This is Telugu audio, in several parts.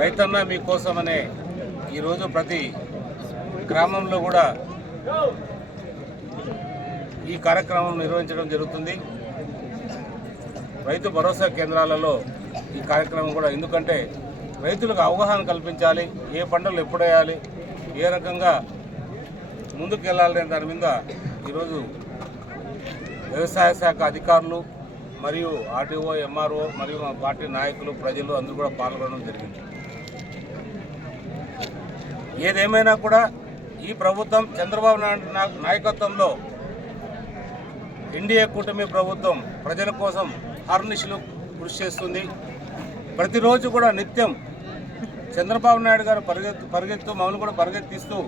రైతన్న మీకోసమనే ఈరోజు ప్రతి గ్రామంలో కూడా ఈ కార్యక్రమం నిర్వహించడం జరుగుతుంది. రైతు భరోసా కేంద్రాలలో ఈ కార్యక్రమం కూడా ఎందుకంటే రైతులకు అవగాహన కల్పించాలి, ఏ పంటలు ఎప్పుడు వేయాలి, ఏ రకంగా ముందుకు వెళ్ళాలనే దాని మీద ఈరోజు వ్యవసాయ శాఖ అధికారులు మరియు ఆర్టీఓ, ఎంఆర్ఓ మరియు మా పార్టీ నాయకులు, ప్రజలు అందరూ కూడా పాల్గొనడం జరిగింది. ఏదేమైనా కూడా ఈ ప్రభుత్వం చంద్రబాబు నాయుడు నాయకత్వంలో ఎన్డీఏ కూటమి ప్రభుత్వం ప్రజల కోసం అహర్నిశలు కృషి చేస్తుంది. ప్రతిరోజు కూడా నిత్యం చంద్రబాబు నాయుడు గారు పరిగెత్తు మమ్మల్ని కూడా పరిగెత్తిస్తూ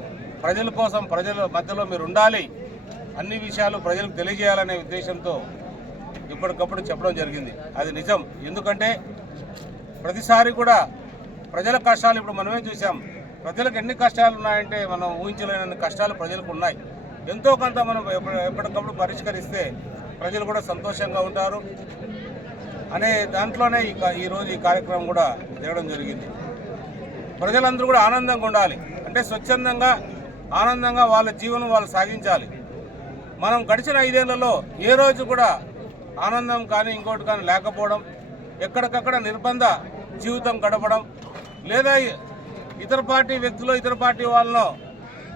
ప్రజల కోసం, ప్రజల మధ్యలో మీరు ఉండాలి, అన్ని విషయాలు ప్రజలకు తెలియజేయాలనే ఉద్దేశంతో ఇప్పటికప్పుడు చెప్పడం జరిగింది. అది నిజం. ఎందుకంటే ప్రతిసారి కూడా ప్రజల కష్టాలు ఇప్పుడు మనమే చూసాం. ప్రజలకు ఎన్ని కష్టాలు ఉన్నాయంటే మనం ఊహించలేని కష్టాలు ప్రజలకు ఉన్నాయి. ఎంతో కొంత మనం ఎప్పటికప్పుడు పరిష్కరిస్తే ప్రజలు కూడా సంతోషంగా ఉంటారు అనే దాంట్లోనే ఈరోజు ఈ కార్యక్రమం కూడా జరగడం జరిగింది. ప్రజలందరూ కూడా ఆనందంగా ఉండాలి అంటే స్వచ్ఛందంగా ఆనందంగా వాళ్ళ జీవనం వాళ్ళు సాగించాలి. మనం గడిచిన 5 ఏళ్లలో ఏ రోజు కూడా ఆనందం కానీ ఇంకోటి కానీ లేకపోవడం, ఎక్కడికక్కడ నిర్బంధ జీవితం గడపడం, లేదా ఇతర పార్టీ వ్యక్తులు ఇతర పార్టీ వాళ్ళను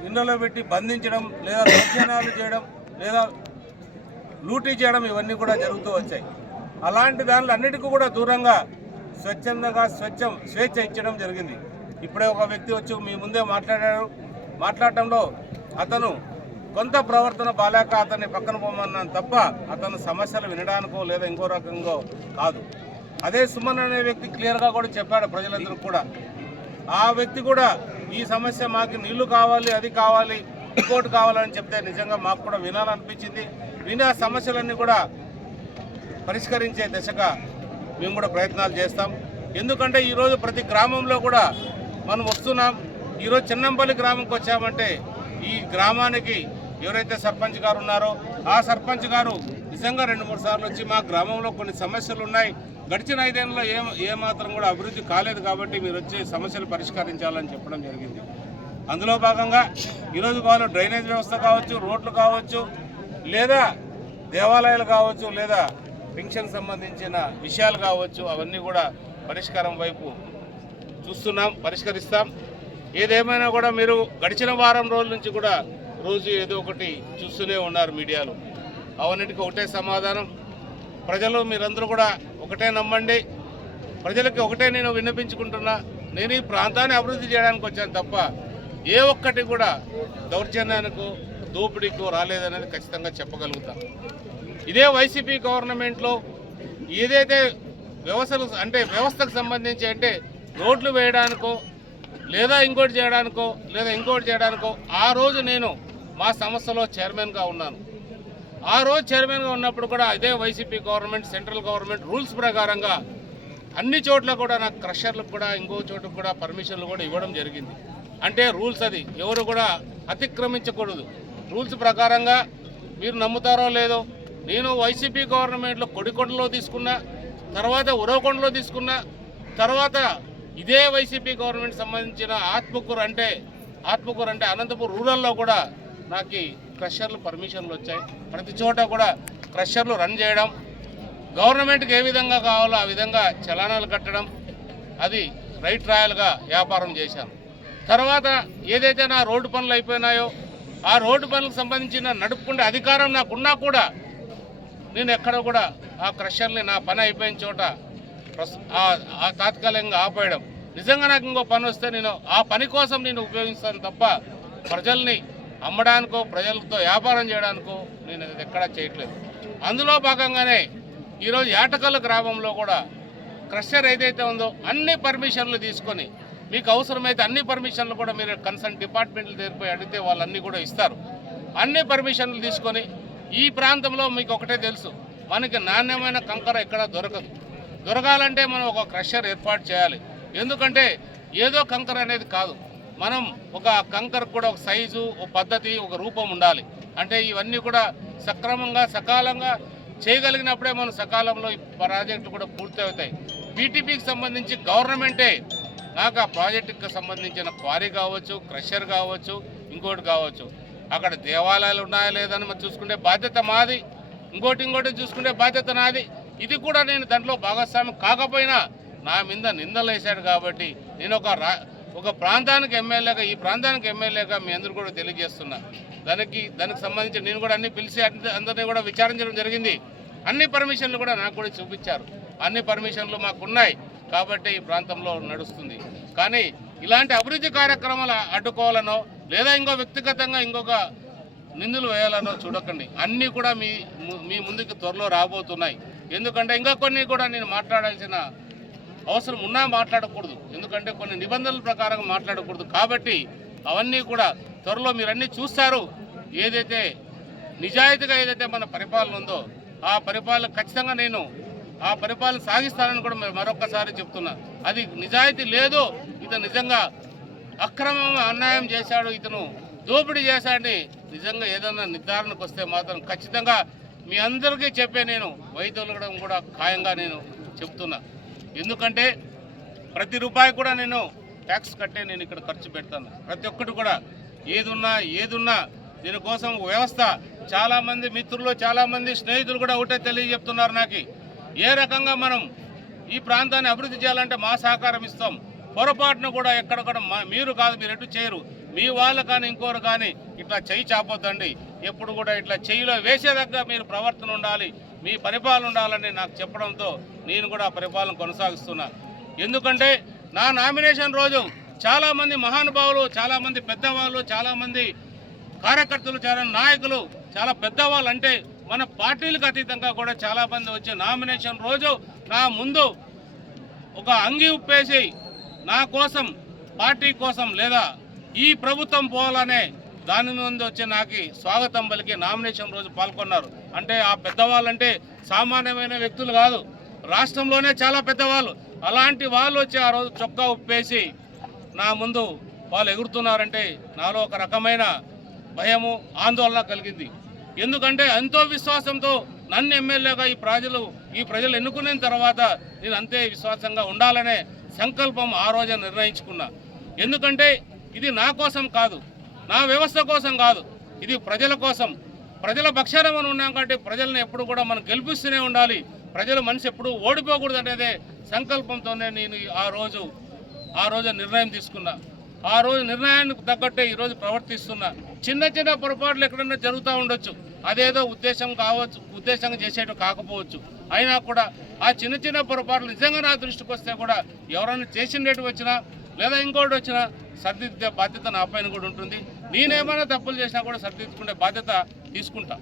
ఇళ్లలో పెట్టి బంధించడం, లేదా దౌర్జన్యాలు చేయడం, లేదా లూటీ చేయడం, ఇవన్నీ కూడా జరుగుతూ వచ్చాయి. అలాంటి దానిలో అన్నిటికీ కూడా దూరంగా స్వచ్ఛందంగా స్వేచ్ఛ ఇచ్చడం జరిగింది. ఇప్పుడే ఒక వ్యక్తి వచ్చి మీ ముందే మాట్లాడటంలో అతను కొంత ప్రవర్తన బాలేక అతన్ని పక్కన పోమన్నాను తప్ప అతను సమస్యలు వినడానికో లేదా ఇంకో రకంగా కాదు. అదే సుమన్ అనే వ్యక్తి క్లియర్గా కూడా చెప్పాడు ప్రజలందరూ కూడా. ఆ వ్యక్తి కూడా ఈ సమస్య మాకు నీళ్లు కావాలి, అది కావాలి, ఇంకోటి కావాలని చెప్తే నిజంగా మాకు కూడా వినాలనిపించింది. వినా సమస్యలన్నీ కూడా పరిష్కరించే దిశగా మేము కూడా ప్రయత్నాలు చేస్తాం. ఎందుకంటే ఈరోజు ప్రతి గ్రామంలో కూడా మనం వస్తున్నాం. ఈరోజు చిన్నంపల్లి గ్రామంకి వచ్చామంటే ఈ గ్రామానికి ఎవరైతే సర్పంచ్ గారు ఉన్నారో ఆ సర్పంచ్ గారు నిజంగా 2-3 సార్లు వచ్చి మా గ్రామంలో కొన్ని సమస్యలు ఉన్నాయి, గడిచిన 5 ఏళ్ళలో ఏమాత్రం కూడా అభివృద్ధి కాలేదు కాబట్టి మీరు వచ్చి సమస్యలు పరిష్కరించాలని చెప్పడం జరిగింది. అందులో భాగంగా ఈరోజు వాళ్ళు డ్రైనేజ్ వ్యవస్థ కావచ్చు, రోడ్లు కావచ్చు, లేదా దేవాలయాలు కావచ్చు, లేదా పెన్షన్ సంబంధించిన విషయాలు కావచ్చు, అవన్నీ కూడా పరిష్కారం వైపు చూస్తున్నాం, పరిష్కరిస్తాం. ఏదేమైనా కూడా మీరు గడిచిన వారం రోజుల నుంచి కూడా రోజు ఏదో ఒకటి చూస్తూనే ఉన్నారు మీడియాలో. అవన్నిటికీ ఒకటే సమాధానం. ప్రజలు మీరందరూ కూడా ఒకటే నమ్మండి. ప్రజలకి ఒకటే నేను విన్నపించుకుంటున్నా, నేను ఈ ప్రాంతాన్ని అభివృద్ధి చేయడానికి వచ్చాను తప్ప ఏ ఒక్కటి కూడా దౌర్జన్యానికో దోపిడీకో రాలేదనేది ఖచ్చితంగా చెప్పగలుగుతా. ఇదే వైసీపీ గవర్నమెంట్లో ఏదైతే వ్యవస్థకు సంబంధించి అంటే రోడ్లు వేయడానికో లేదా ఇంకోటి చేయడానికో ఆ రోజు నేను మా సంస్థలో చైర్మన్గా ఉన్నాను. ఆ రోజు చైర్మన్గా ఉన్నప్పుడు కూడా ఇదే YCP government, central government rules ప్రకారంగా అన్ని చోట్ల కూడా నాకు క్రషర్లకు కూడా ఇంకో చోటుకు కూడా పర్మిషన్లు కూడా ఇవ్వడం జరిగింది. అంటే రూల్స్ అది ఎవరు కూడా అతిక్రమించకూడదు. రూల్స్ ప్రకారంగా మీరు నమ్ముతారో లేదో, నేను వైసీపీ గవర్నమెంట్లో కొడికొండలో తీసుకున్నా, తర్వాత ఉరవకొండలో తీసుకున్నా, తర్వాత ఇదే వైసీపీ గవర్నమెంట్ సంబంధించిన ఆత్మకూరు అంటే అనంతపురం రూరల్లో కూడా నాకు క్రషర్లు పర్మిషన్లు వచ్చాయి. ప్రతి చోట కూడా క్రషర్లు రన్ చేయడం, గవర్నమెంట్కి ఏ విధంగా కావాలో ఆ విధంగా చలానాలు కట్టడం, అది రైట్ రాయల్గా వ్యాపారం చేశాను. తర్వాత ఏదైతే నా రోడ్డు పనులు అయిపోయినాయో ఆ రోడ్డు పనులకు సంబంధించిన నడుపుకునే అధికారం నాకున్నా కూడా నేను ఎక్కడ కూడా ఆ క్రషర్ని నా పని అయిపోయిన చోట తాత్కాలికంగా ఆపేయడం. నిజంగా నాకు ఇంకో పని వస్తే నేను ఆ పని కోసం నేను ఉపయోగిస్తాను తప్ప ప్రజల్ని అమ్మడానికో ప్రజలతో వ్యాపారం చేయడానికో నేను ఎక్కడా చేయట్లేదు. అందులో భాగంగానే ఈరోజు యాటకల్లు గ్రామంలో కూడా క్రషర్ ఏదైతే ఉందో అన్ని పర్మిషన్లు తీసుకొని, మీకు అవసరమైతే అన్ని పర్మిషన్లు కూడా మీరు కన్సర్న్ డిపార్ట్మెంట్లు దగ్గరికి అడిగితే వాళ్ళన్నీ కూడా ఇస్తారు. అన్ని పర్మిషన్లు తీసుకొని ఈ ప్రాంతంలో మీకు ఒకటే తెలుసు, మనకి నాణ్యమైన కంకర ఎక్కడ దొరకాలంటే మనం ఒక క్రషర్ ఏర్పాటు చేయాలి. ఎందుకంటే ఏదో కంకర అనేది కాదు, మనం ఒక కంకర కూడా ఒక సైజు, ఒక పద్ధతి, ఒక రూపం ఉండాలి. అంటే ఇవన్నీ కూడా సక్రమంగా సకాలంగా చేయగలిగినప్పుడే మనం సకాలంలో ఈ ప్రాజెక్టులు కూడా పూర్తి అవుతాయి. పీటీపీకి సంబంధించి గవర్నమెంటే నాకు ఆ ప్రాజెక్టుకి సంబంధించిన క్వారీ కావచ్చు, క్రషర్ కావచ్చు, ఇంకోటి కావచ్చు, అక్కడ దేవాలయాలు ఉన్నాయా లేదని మనం చూసుకునే బాధ్యత మాది, ఇంకోటి చూసుకునే బాధ్యత నాది. ఇది కూడా నేను దాంట్లో భాగస్వామి కాకపోయినా నా మీద నిందలు వేశాడు కాబట్టి నేను ఒక ప్రాంతానికి ఎమ్మెల్యేగా, ఈ ప్రాంతానికి ఎమ్మెల్యేగా మీ అందరూ కూడా తెలియజేస్తున్నా. దానికి సంబంధించి నేను కూడా అన్ని పిలిచి అందరినీ కూడా విచారించడం జరిగింది. అన్ని పర్మిషన్లు కూడా నాకు కూడా చూపించారు. అన్ని పర్మిషన్లు మాకున్నాయి కాబట్టి ఈ ప్రాంతంలో నడుస్తుంది. కానీ ఇలాంటి అభివృద్ధి కార్యక్రమాలు అడ్డుకోవాలనో లేదా వ్యక్తిగతంగా ఇంకొక నిందులు వేయాలనో చూడకండి. అన్నీ కూడా మీ ముందుకు త్వరలో రాబోతున్నాయి. ఎందుకంటే ఇంకా కొన్ని కూడా నేను మాట్లాడాల్సిన అవసరం ఉన్నా మాట్లాడకూడదు, ఎందుకంటే కొన్ని నిబంధనల ప్రకారం మాట్లాడకూడదు. కాబట్టి అవన్నీ కూడా త్వరలో మీరన్నీ చూస్తారు. ఏదైతే నిజాయితీగా ఏదైతే మన పరిపాలన ఉందో ఆ పరిపాలన ఖచ్చితంగా నేను ఆ పరిపాలన సాగిస్తానని కూడా మరొకసారి చెప్తున్నా. అది నిజాయితీ లేదు, ఇతను నిజంగా అక్రమం అన్యాయం చేశాడు, ఇతను దోపిడీ చేశాడని నిజంగా ఏదైనా నిర్ధారణకు వస్తే మాత్రం ఖచ్చితంగా మీ అందరికీ చెప్పే నేను వైద్యులు కూడా ఖాయంగా నేను చెప్తున్నా. ఎందుకంటే ప్రతి రూపాయి కూడా నేను ట్యాక్స్ కట్టే నేను ఇక్కడ ఖర్చు పెడతాను. ప్రతి ఒక్కటి కూడా ఏదున్నా దీనికోసం వ్యవస్థ చాలామంది మిత్రులు, చాలామంది స్నేహితులు కూడా ఒకటే తెలియజెప్తున్నారు నాకు, ఏ రకంగా మనం ఈ ప్రాంతాన్ని అభివృద్ధి చేయాలంటే మా సహకారం ఇస్తాం. పొరపాటును కూడా ఎక్కడ కూడా మీరు కాదు, మీరు ఎటు చేయరు, మీ వాళ్ళు కానీ ఇంకోరు కానీ ఇట్లా చెయ్యి చాపొద్దండి. ఎప్పుడు కూడా ఇట్లా చెయ్యిలో వేసేదగ్గ మీరు ప్రవర్తన ఉండాలి, మీ పరిపాలన ఉండాలని నాకు చెప్పడంతో నేను కూడా పరిపాలన కొనసాగిస్తున్నా. ఎందుకంటే నా నామినేషన్ రోజు చాలామంది మహానుభావులు, చాలామంది పెద్దవాళ్ళు, చాలామంది కార్యకర్తలు, చాలా నాయకులు, చాలా పెద్దవాళ్ళు అంటే మన పార్టీలకు అతీతంగా కూడా చాలామంది వచ్చి నామినేషన్ రోజు నా ముందు ఒక అంగి ఉప్పేసి నా కోసం, పార్టీ కోసం లేదా ఈ ప్రభుత్వం పోవాలనే దాని ముందు వచ్చి నాకు స్వాగతం పలికి నామినేషన్ రోజు పాల్గొన్నారు. అంటే ఆ పెద్దవాళ్ళంటే సామాన్యమైన వ్యక్తులు కాదు, రాష్ట్రంలోనే చాలా పెద్దవాళ్ళు. అలాంటి వాళ్ళు వచ్చి ఆ రోజు చొక్కా ఉప్పేసి నా ముందు వాళ్ళు ఎగురుతున్నారంటే నాలో ఒక రకమైన భయము, ఆందోళన కలిగింది. ఎందుకంటే ఎంతో విశ్వాసంతో నన్ను ఎమ్మెల్యేగా ఈ ప్రజలు ఎన్నుకున్న తర్వాత నేను అంతే విశ్వాసంగా ఉండాలనే సంకల్పం ఆ రోజు నిర్ణయించుకున్నా. ఎందుకంటే ఇది నా కోసం కాదు, నా వ్యవస్థ కోసం కాదు, ఇది ప్రజల కోసం. ప్రజల పక్షాన మనం ఉన్నాం కాబట్టి ప్రజలను ఎప్పుడు కూడా మనం గెలిపిస్తూనే ఉండాలి, ప్రజల మనసు ఎప్పుడు ఓడిపోకూడదు అనేదే సంకల్పంతోనే నేను ఆ రోజు నిర్ణయం తీసుకున్నా. ఆ రోజు నిర్ణయానికి తగ్గట్టే ఈరోజు ప్రవర్తిస్తున్నా. చిన్న పొరపాట్లు ఎక్కడన్నా జరుగుతూ ఉండొచ్చు, అదేదో ఉద్దేశంగా చేసేటో కాకపోవచ్చు. అయినా కూడా ఆ చిన్న పొరపాట్లు నిజంగా నా దృష్టికి వస్తే కూడా ఎవరైనా చేసినట్టు వచ్చినా లేదా ఇంకోటి వచ్చినా సరిదిద్దే బాధ్యత నా పైన కూడా ఉంటుంది. నేనేమైనా తప్పులు చేసినా కూడా సరిదిద్దుకునే బాధ్యత తీసుకుంటా.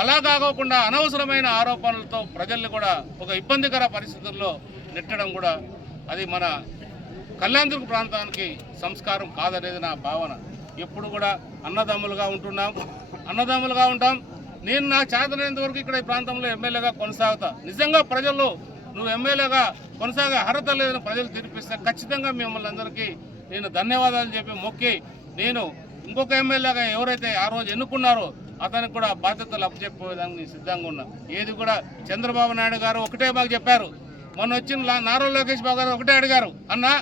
అలా కాకుండా అనవసరమైన ఆరోపణలతో ప్రజల్ని కూడా ఒక ఇబ్బందికర పరిస్థితుల్లో నెట్టడం కూడా అది మన కళ్యాణదుర్గ ప్రాంతానికి సంస్కారం కాదనేది నా భావన. ఎప్పుడు కూడా అన్నదమ్ములుగా ఉంటాం. నేను నా చేతనైనంత వరకు ఇక్కడ ఈ ప్రాంతంలో ఎమ్మెల్యేగా కొనసాగుతా. నిజంగా ప్రజల్లో నువ్వు ఎమ్మెల్యేగా కొనసాగే అర్హత లేదని ప్రజలు తీర్పిస్తే ఖచ్చితంగా మిమ్మల్ని అందరికీ నేను ధన్యవాదాలు చెప్పి మొక్కి నేను ఇంకొక ఎమ్మెల్యేగా ఎవరైతే ఆ రోజు ఎన్నుకున్నారో అతనికి కూడా బాధ్యతలు అప్పచెప్పేదానికి సిద్ధంగా ఉన్నా. ఏది కూడా చంద్రబాబు నాయుడు గారు ఒకటే మాకు చెప్పారు, మొన్న వచ్చిన నారా లోకేష్ బాబు గారు ఒకటే అడిగారు, అన్నా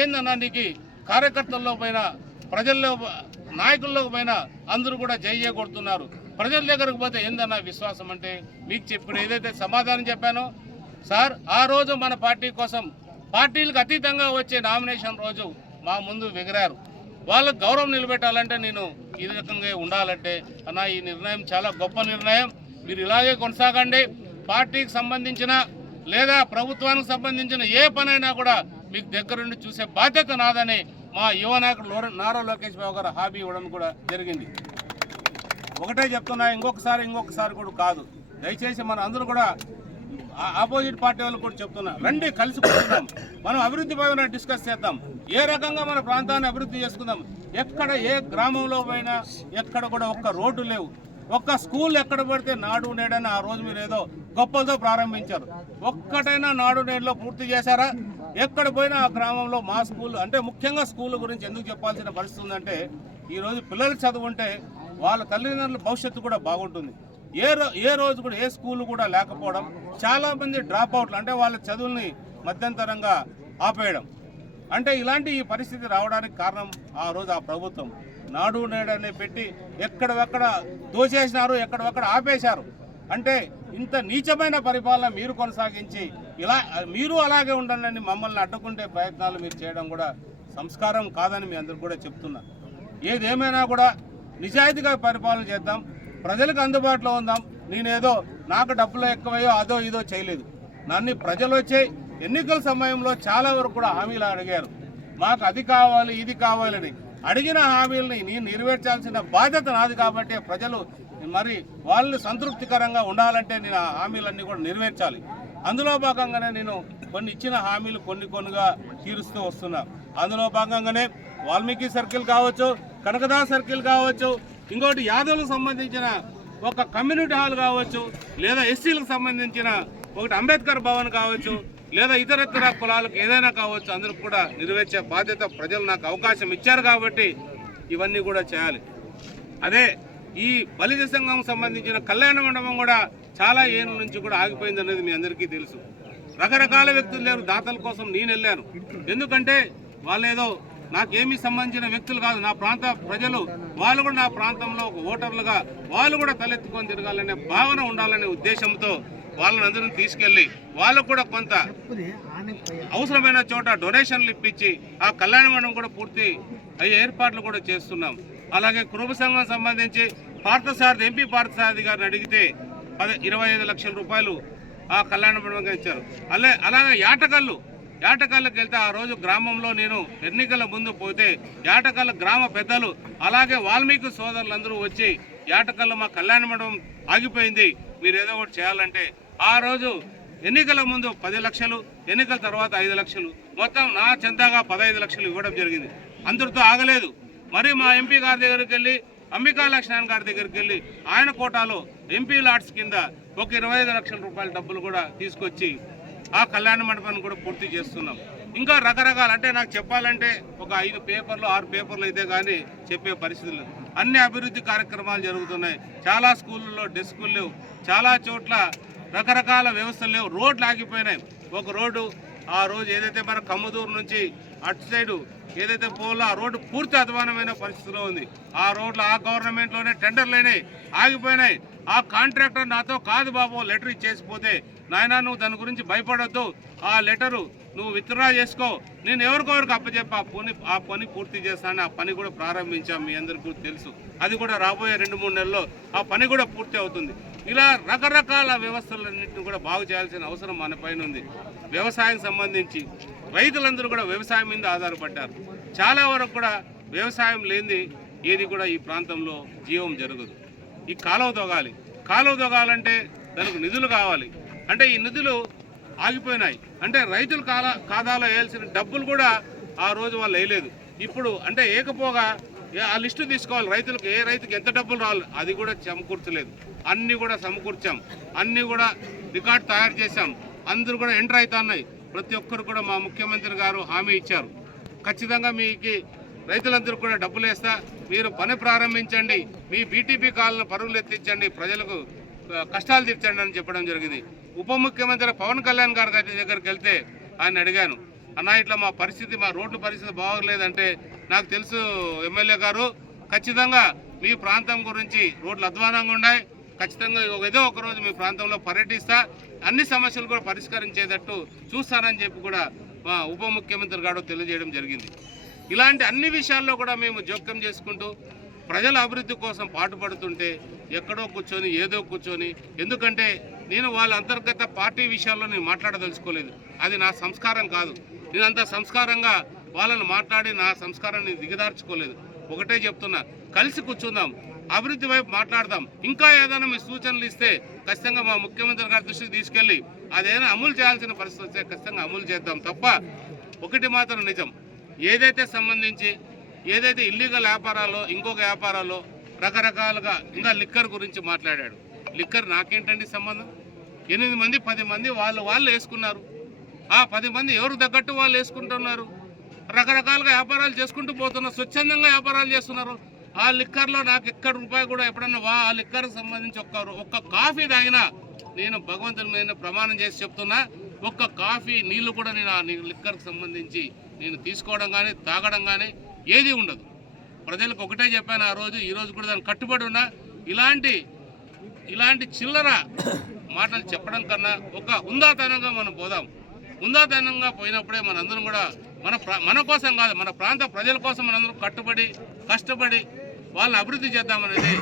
ఏందన్నా నీకు కార్యకర్తల్లో పైన ప్రజల్లో నాయకుల్లోకి పైన అందరూ కూడా జయ కొడుతున్నారు, ప్రజల దగ్గరకు పోతే ఏందన్నా విశ్వాసం అంటే మీకు చెప్పిన ఏదైతే సమాధానం చెప్పానో సార్, ఆ రోజు మన పార్టీ కోసం పార్టీలకు అతీతంగా వచ్చే నామినేషన్ రోజు మా ముందు ఎగిరారు. వాళ్ళకు గౌరవం నిలబెట్టాలంటే నేను ఈ రకంగా ఉండాలంటే అన్న ఈ నిర్ణయం చాలా గొప్ప నిర్ణయం, మీరు ఇలాగే కొనసాగండి. పార్టీకి సంబంధించిన లేదా ప్రభుత్వానికి సంబంధించిన ఏ పనైనా కూడా మీకు దగ్గరుండి చూసే బాధ్యత నాదని మా యువ నాయకుడు నారా లోకేష్ బాబు గారు హామీ ఇవ్వడం కూడా జరిగింది. ఒకటే చెప్తున్నా, ఇంకొకసారి కూడా కాదు. దయచేసి మన అందరూ కూడా ఆపోజిట్ పార్టీ వాళ్ళు కూడా చెప్తున్నా, రండి కలిసి కూర్చుందాం, మనం అభివృద్ధి పైన డిస్కస్ చేద్దాం, ఏ రకంగా మన ప్రాంతాన్ని అభివృద్ధి చేసుకుందాం. ఎక్కడ ఏ గ్రామంలో పోయినా ఎక్కడ కూడా ఒక్క రోడ్డు లేవు, ఒక్క స్కూల్ ఎక్కడ పడితే నాడు నేడని ఆ రోజు మీరు ఏదో గొప్పలతో ప్రారంభించారు, ఒక్కటైనా నాడు నేడులో పూర్తి చేశారా? ఎక్కడ పోయినా ఆ గ్రామంలో మా స్కూల్ అంటే ముఖ్యంగా స్కూల్ గురించి ఎందుకు చెప్పాల్సిన పరిస్థితి ఉందంటే ఈరోజు పిల్లలు చదువుంటే వాళ్ళ తల్లిదండ్రుల భవిష్యత్తు కూడా బాగుంటుంది. ఏ రోజు కూడా ఏ స్కూల్ కూడా లేకపోవడం, చాలామంది డ్రాప్ అవుట్లు అంటే వాళ్ళ చదువుల్ని మధ్యంతరంగా ఆపేయడం, అంటే ఇలాంటి ఈ పరిస్థితి రావడానికి కారణం ఆ రోజు ఆ ప్రభుత్వం నాడు నేడు అనే పెట్టి ఎక్కడెక్కడ దోచేసినారు, ఎక్కడెక్కడ ఆపేశారు. అంటే ఇంత నీచమైన పరిపాలన మీరు కొనసాగించి ఇలా మీరు అలాగే ఉండాలని మమ్మల్ని అడ్డుకుంటే ప్రయత్నాలు మీరు చేయడం కూడా సంస్కారం కాదని మీ అందరికి కూడా చెప్తున్నా. ఏదేమైనా కూడా నిజాయితీగా పరిపాలన చేద్దాం, ప్రజలకు అందుబాటులో ఉందాం. నేనేదో నాకు డబ్బులు ఎక్కువయ్యో అదో ఇదో చేయలేదు. నన్ను ప్రజలు వచ్చే ఎన్నికల సమయంలో చాలా వరకు కూడా హామీలు అడిగారు. మాకు అది కావాలి ఇది కావాలని అడిగిన హామీలని నేను నెరవేర్చాల్సిన బాధ్యత నాది. కాబట్టి ప్రజలు మరి వాళ్ళు సంతృప్తికరంగా ఉండాలంటే నేను ఆ హామీలన్నీ కూడా నెరవేర్చాలి. అందులో భాగంగానే నేను కొన్ని ఇచ్చిన హామీలు కొన్నిగా తీరుస్తూ వస్తున్నా. అందులో భాగంగానే వాల్మీకి సర్కిల్ కావచ్చు, కనకదాస్ సర్కిల్ కావచ్చు, ఇంకోటి యాదవులకు సంబంధించిన ఒక కమ్యూనిటీ హాల్ కావచ్చు, లేదా ఎస్సీలకు సంబంధించిన ఒకటి అంబేద్కర్ భవన్ కావచ్చు, లేదా ఇతరత్ర కులాలకు ఏదైనా కావచ్చు, అందరికి కూడా నెరవేర్చే బాధ్యత ప్రజలు నాకు అవకాశం ఇచ్చారు కాబట్టి ఇవన్నీ కూడా చేయాలి. అదే ఈ బలిజ సంఘం సంబంధించిన కళ్యాణ మండపం కూడా చాలా ఏళ్ళ నుంచి కూడా ఆగిపోయింది అనేది మీ అందరికీ తెలుసు. రకరకాల వ్యక్తులు లేరు, దాతల కోసం నేను వెళ్ళాను. ఎందుకంటే వాళ్ళేదో నాకేమీ సంబంధించిన వ్యక్తులు కాదు, నా ప్రాంత ప్రజలు. వాళ్ళు కూడా నా ప్రాంతంలో ఒక ఓటర్లుగా వాళ్ళు కూడా తలెత్తుకొని తిరగాలనే భావన ఉండాలనే ఉద్దేశంతో వాళ్ళని అందరిని తీసుకెళ్లి వాళ్ళకు కూడా కొంత అవసరమైన చోట డొనేషన్లు ఇప్పించి ఆ కళ్యాణ మండపం కూడా పూర్తి అయ్యే ఏర్పాట్లు కూడా చేస్తున్నాం. అలాగే కుటుంబ సంఘం సంబంధించి పార్థసారథి ఎంపీ పార్థసారథి గారిని అడిగితే 25 లక్షల రూపాయలు ఆ కళ్యాణ మండపంగా ఇచ్చారు. అలాగే యాటకల్లుకి వెళ్తే ఆ రోజు గ్రామంలో నేను ఎన్నికల ముందు పోతే యాటకల్లు గ్రామ పెద్దలు అలాగే వాల్మీకి సోదరులందరూ వచ్చి యాటకల్లు మా కళ్యాణ మండపం ఆగిపోయింది, మీరు ఏదో ఒకటి చేయాలంటే ఆ రోజు ఎన్నికల ముందు 10 లక్షలు, ఎన్నికల తర్వాత 5 లక్షలు, మొత్తం నా చెందాగా 15 లక్షలు ఇవ్వడం జరిగింది. అందరితో ఆగలేదు. మరి మా ఎంపీ గారి దగ్గరికి వెళ్ళి అంబికా లక్ష్మణ్ గారి దగ్గరికి వెళ్ళి ఆయన కోటాలో ఎంపీ లాట్స్ కింద ఒక 25 లక్షల రూపాయల డబ్బులు కూడా తీసుకొచ్చి ఆ కళ్యాణ మండపాన్ని కూడా పూర్తి చేస్తున్నాం. ఇంకా రకరకాల అంటే నాకు చెప్పాలంటే ఒక 5 పేపర్లు 6 పేపర్లు అయితే కానీ చెప్పే పరిస్థితులు. అన్ని అభివృద్ధి కార్యక్రమాలు జరుగుతున్నాయి. చాలా స్కూళ్ళలో డెస్కులు లేవు, చాలా చోట్ల రకరకాల వ్యవస్థలు లేవు, రోడ్లు ఆగిపోయినాయి. ఒక రోడ్డు ఆ రోజు ఏదైతే మన కమ్మదూరు నుంచి అటు సైడు ఏదైతే పోలో ఆ రోడ్డు పూర్తి అధ్వానమైన పరిస్థితిలో ఉంది. ఆ రోడ్లు ఆ గవర్నమెంట్లోనే టెండర్లు ఆగిపోయినాయి. ఆ కాంట్రాక్టర్ నాతో కాదు బాబు లెటర్ ఇచ్చేసిపోతే, నాయన నువ్వు దాని గురించి భయపడొద్దు, ఆ లెటరు నువ్వు విత్డ్రా చేసుకో, నేను ఎవరికొవరికి అప్పచెప్పి ఆ పని పూర్తి చేస్తానని ఆ పని కూడా ప్రారంభించాం. మీ అందరికీ తెలుసు. అది కూడా రాబోయే 2-3 నెలల్లో ఆ పని కూడా పూర్తి అవుతుంది. ఇలా రకరకాల వ్యవస్థలన్నింటినీ కూడా బాగు చేయాల్సిన అవసరం మన పైన ఉంది. వ్యవసాయం సంబంధించి రైతులందరూ కూడా వ్యవసాయం మీద ఆధారపడ్డారు. చాలా వరకు కూడా వ్యవసాయం లేనిది ఏది కూడా ఈ ప్రాంతంలో జీవం జరగదు. ఈ కాలువ తవ్వాలంటే దానికి నిధులు కావాలి. అంటే ఈ నిధులు ఆగిపోయినాయి. అంటే రైతుల ఖాతాలో వేయాల్సిన డబ్బులు కూడా ఆ రోజు వాళ్ళు వేయలేదు. ఇప్పుడు అంటే ఏకపోగా ఆ లిస్టు తీసుకోవాలి, రైతులకు ఏ రైతుకి ఎంత డబ్బులు రావాలి అది కూడా సమకూర్చలేదు. అన్నీ కూడా సమకూర్చాం, అన్నీ కూడా రికార్డు తయారు చేశాం. అందరూ కూడా ఎంటర్ అవుతున్నాయి. ప్రతి ఒక్కరు కూడా మా ముఖ్యమంత్రి గారు హామీ ఇచ్చారు, ఖచ్చితంగా మీకు రైతులందరూ కూడా డబ్బులు వేస్తా, మీరు పని ప్రారంభించండి, మీ బీటీపీ కాలను పరుగులు ఎత్తించండి, ప్రజలకు కష్టాలు తీర్చండి అని చెప్పడం జరిగింది. ఉప ముఖ్యమంత్రి పవన్ కళ్యాణ్ గారి దగ్గరికి వెళ్తే ఆయన అడిగాను, అన్న ఇట్లా మా రోడ్ల పరిస్థితి బాగోలేదంటే, నాకు తెలుసు ఎమ్మెల్యే గారు, ఖచ్చితంగా మీ ప్రాంతం గురించి రోడ్లు అధ్వానంగా ఉన్నాయి, ఖచ్చితంగా ఏదో ఒకరోజు మీ ప్రాంతంలో పర్యటిస్తా, అన్ని సమస్యలు కూడా పరిష్కరించేటట్టు చూస్తానని చెప్పి కూడా మా ఉప ముఖ్యమంత్రి గారు తెలియజేయడం జరిగింది. ఇలాంటి అన్ని విషయాల్లో కూడా మేము జోక్యం చేసుకుంటూ ప్రజల అభివృద్ధి కోసం పాటుపడుతుంటే ఎక్కడో కూర్చొని ఏదో కూర్చొని, ఎందుకంటే నేను వాళ్ళ అంతర్గత పార్టీ విషయాల్లో నేను మాట్లాడదలుచుకోలేదు, అది నా సంస్కారం కాదు. నేను అంత సంస్కారంగా వాళ్ళని మాట్లాడి నా సంస్కారాన్ని దిగదార్చుకోలేదు. ఒకటే చెప్తున్నా, కలిసి కూర్చుందాం, అభివృద్ధి వైపు మాట్లాడదాం. ఇంకా ఏదైనా మీ సూచనలు ఇస్తే ఖచ్చితంగా మా ముఖ్యమంత్రి గారి దృష్టికి తీసుకెళ్ళి అదేదైనా అమలు చేయాల్సిన పరిస్థితి వస్తే ఖచ్చితంగా అమలు చేద్దాం. తప్ప ఒకటి మాత్రం నిజం, ఏదైతే ఇల్లీగల్ వ్యాపారాల్లో ఇంకొక వ్యాపారాల్లో రకరకాలుగా ఇంకా లిక్కర్ గురించి మాట్లాడాడు. లిక్కర్ నాకేంటండి సంబంధం? 8 మంది 10 మంది వాళ్ళు వేసుకున్నారు. ఆ 10 మంది ఎవరు తగ్గట్టు వాళ్ళు వేసుకుంటున్నారు. రకరకాలుగా వ్యాపారాలు చేసుకుంటూ పోతున్నారు, స్వచ్ఛందంగా వ్యాపారాలు చేస్తున్నారు. ఆ లిక్కర్లో నాకు ఎక్కడ రూపాయి కూడా ఎప్పుడన్నా ఆ లిక్కర్కి సంబంధించి ఒక్క కాఫీ తాగినా నేను భగవంతుని మీద ప్రమాణం చేసి చెప్తున్నా, ఒక్క కాఫీ నీళ్లు కూడా నేను ఆ లిక్కర్కి సంబంధించి నేను తీసుకోవడం కానీ తాగడం కానీ ఏది ఉండదు. ప్రజలకు ఒకటే చెప్పాను ఆ రోజు, ఈరోజు కూడా దానికి కట్టుబడి ఉన్నా. ఇలాంటి చిల్లర మాటలు చెప్పడం కన్నా ఒక హుందాతనంగా మనం పోదాం. హుందాతనంగా పోయినప్పుడే మనందరం కూడా మన కోసం కాదు, మన ప్రాంత ప్రజల కోసం మనందరం కష్టపడి వాళ్ళని అభివృద్ధి చేద్దామనేది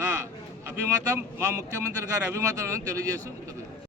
నా అభిమతం, మా ముఖ్యమంత్రి గారి అభిమతం అని తెలియజేస్తూ ఉంటుంది.